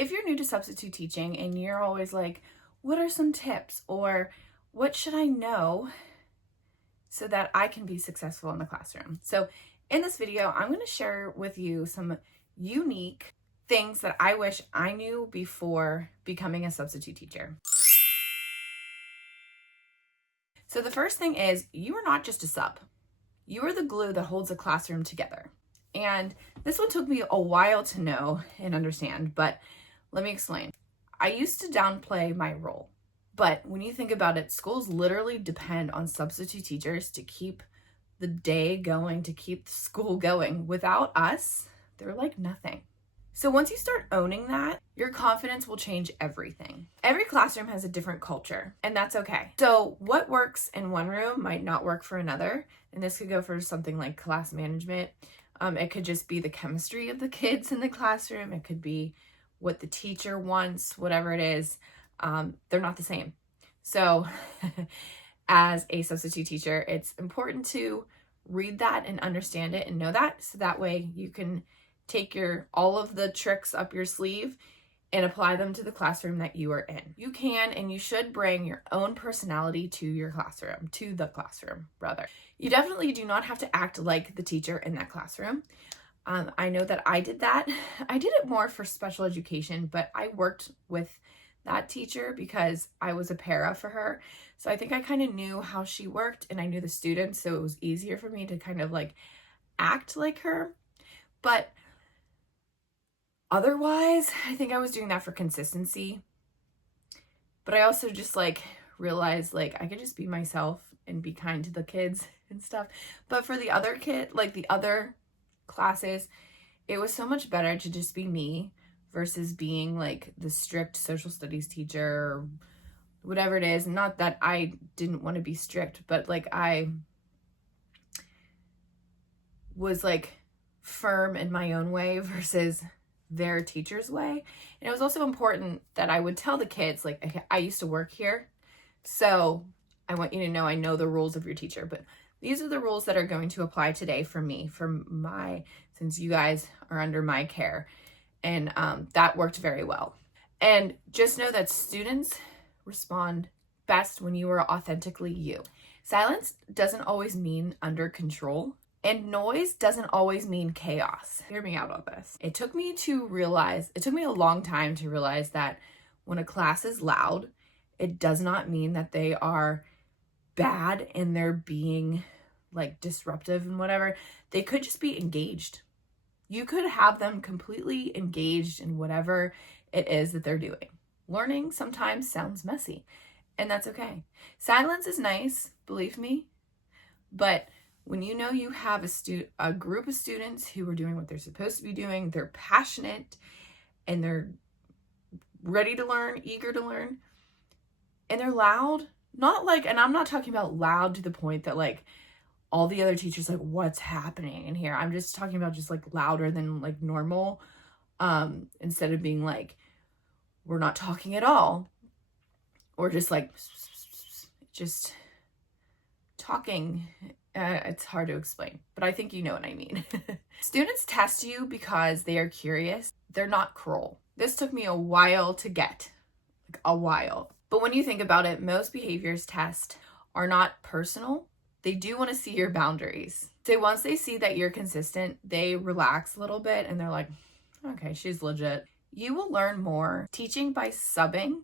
If you're new to substitute teaching and you're always like, what are some tips, or what should I know so that I can be successful in the classroom? So in this video, I'm going to share with you some unique things that I wish I knew before becoming a substitute teacher. So the first thing is, you are not just a sub. You are the glue that holds a classroom together. And this one took me a while to know and understand, but let me explain. I used to downplay my role, but when you think about it, schools literally depend on substitute teachers to keep the day going, to keep the school going. Without us, they're like nothing. So once you start owning that, your confidence will change everything. Every classroom has a different culture, and that's okay. So what works in one room might not work for another, and this could go for something like class management. It could just be the chemistry of the kids in the classroom. It could be what the teacher wants, whatever it is. They're not the same. So as a substitute teacher, it's important to read that and understand it and know that, so that way you can take all of the tricks up your sleeve and apply them to the classroom that you are in. You can and you should bring your own personality to the classroom rather. You definitely do not have to act like the teacher in that classroom. I know that I did that. I did it more for special education, but I worked with that teacher because I was a para for her. So I think I kind of knew how she worked and I knew the students, so it was easier for me to kind of like act like her. But otherwise, I think I was doing that for consistency. But I also just like realized like I could just be myself and be kind to the kids and stuff. But for the other the other classes, it was so much better to just be me versus being like the strict social studies teacher or whatever it is. Not that I didn't want to be strict, but like I was like firm in my own way versus their teacher's way. And it was also important that I would tell the kids, like, okay, I used to work here, so I want you to know I know the rules of your teacher, but these are the rules that are going to apply today for me, since you guys are under my care. And that worked very well. And just know that students respond best when you are authentically you. Silence doesn't always mean under control. And noise doesn't always mean chaos. Hear me out on this. It took me a long time to realize that when a class is loud, it does not mean that they are bad and they're being like disruptive and whatever. They could just be engaged. You could have them completely engaged in whatever it is that they're doing. Learning sometimes sounds messy, and that's okay. Silence is nice, believe me, but when you know you have a group of students who are doing what they're supposed to be doing, they're passionate and they're ready to learn, eager to learn, and they're loud, and I'm not talking about loud to the point that like all the other teachers like, what's happening in here? I'm just talking about just like louder than like normal, instead of being like, we're not talking at all, or just like just talking. It's hard to explain, but I think you know what I mean. Students test you because they are curious. They're not cruel. This took me a while to get, like a while. But when you think about it, most behaviors tests are not personal. They do want to see your boundaries. So once they see that you're consistent, they relax a little bit and they're like, okay, she's legit. You will learn more teaching by subbing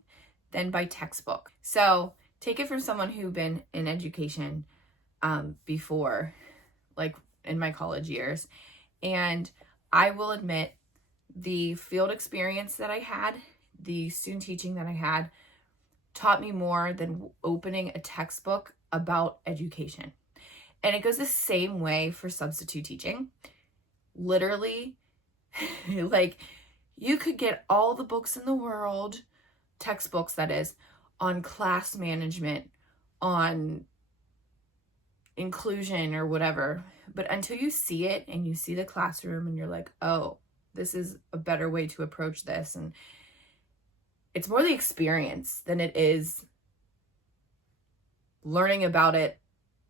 than by textbook. So take it from someone who's been in education before, like in my college years. And I will admit, the field experience that I had, the student teaching that I had, taught me more than opening a textbook about education. And it goes the same way for substitute teaching. Literally, like you could get all the books in the world, textbooks that is, on class management, on inclusion or whatever, but until you see it and you see the classroom and you're like, oh, this is a better way to approach this, and it's more the experience than it is learning about it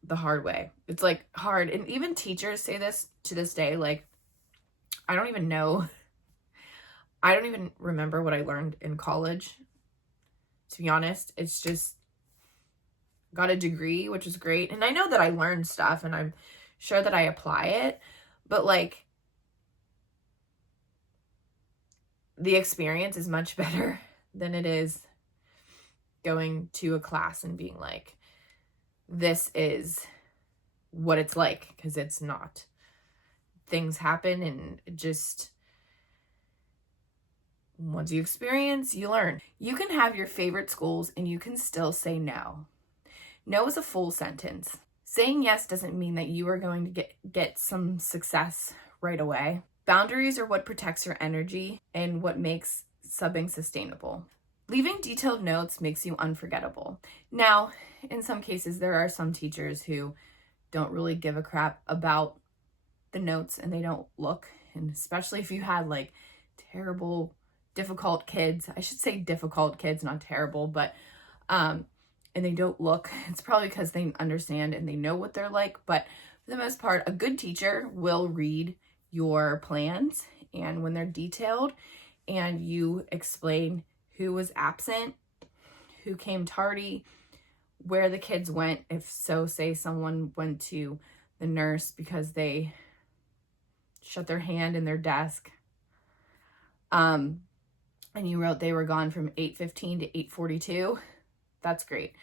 the hard way. It's like hard, and even teachers say this to this day, like I don't even know I don't even remember what I learned in college, to be honest. It's just got a degree, which is great. And I know that I learned stuff and I'm sure that I apply it, but like the experience is much better than it is going to a class and being like, this is what it's like, because it's not. Things happen, and just once you experience, you learn. You can have your favorite schools and you can still say no. No is a full sentence. Saying yes doesn't mean that you are going to get some success right away. Boundaries are what protects your energy and what makes subbing sustainable. Leaving detailed notes makes you unforgettable. Now, in some cases, there are some teachers who don't really give a crap about the notes and they don't look. And especially if you had like terrible, difficult kids, I should say difficult kids, not terrible, but, and they don't look, it's probably because they understand and they know what they're like. But for the most part, a good teacher will read your plans, and when they're detailed and you explain who was absent, who came tardy, where the kids went, if so, say someone went to the nurse because they shut their hand in their desk, and you wrote they were gone from 8:15 to 8:42, that's great.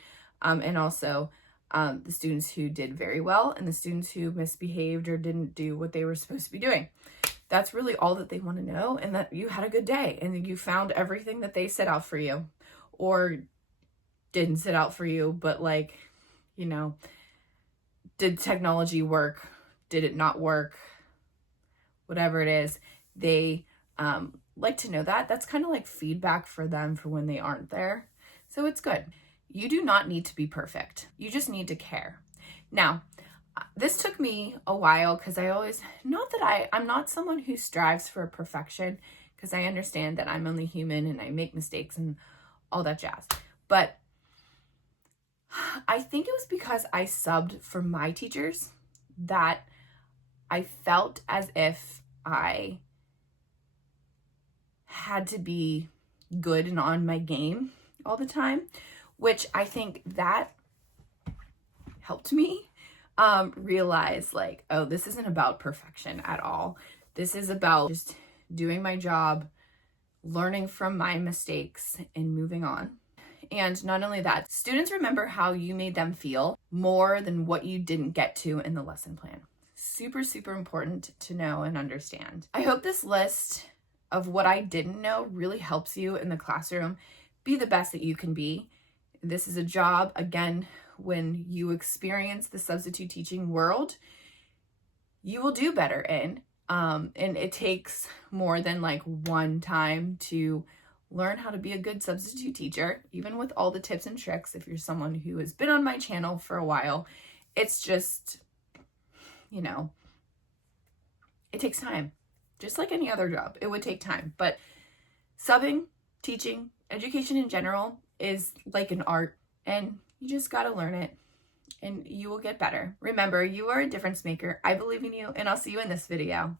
And also the students who did very well and the students who misbehaved or didn't do what they were supposed to be doing. That's really all that they want to know, and that you had a good day and you found everything that they set out for you, or didn't set out for you, but like, you know, did technology work? Did it not work? Whatever it is, they like to know that. That's kind of like feedback for them for when they aren't there. So it's good. You do not need to be perfect. You just need to care. Now, this took me a while because I always, not that I'm not someone who strives for perfection, because I understand that I'm only human and I make mistakes and all that jazz. But I think it was because I subbed for my teachers that I felt as if I had to be good and on my game all the time, which I think that helped me realize like, oh, this isn't about perfection at all. This is about just doing my job, learning from my mistakes, and moving on. And not only that, students remember how you made them feel more than what you didn't get to in the lesson plan. Super, super important to know and understand. I hope this list of what I didn't know really helps you in the classroom be the best that you can be. This is a job, again, when you experience the substitute teaching world, you will do better in. And it takes more than like one time to learn how to be a good substitute teacher, even with all the tips and tricks. If you're someone who has been on my channel for a while, it's just, you know, it takes time. Just like any other job, it would take time. But subbing, teaching, education in general is like an art, and you just got to learn it and you will get better. Remember, you are a difference maker. I believe in you, and I'll see you in this video.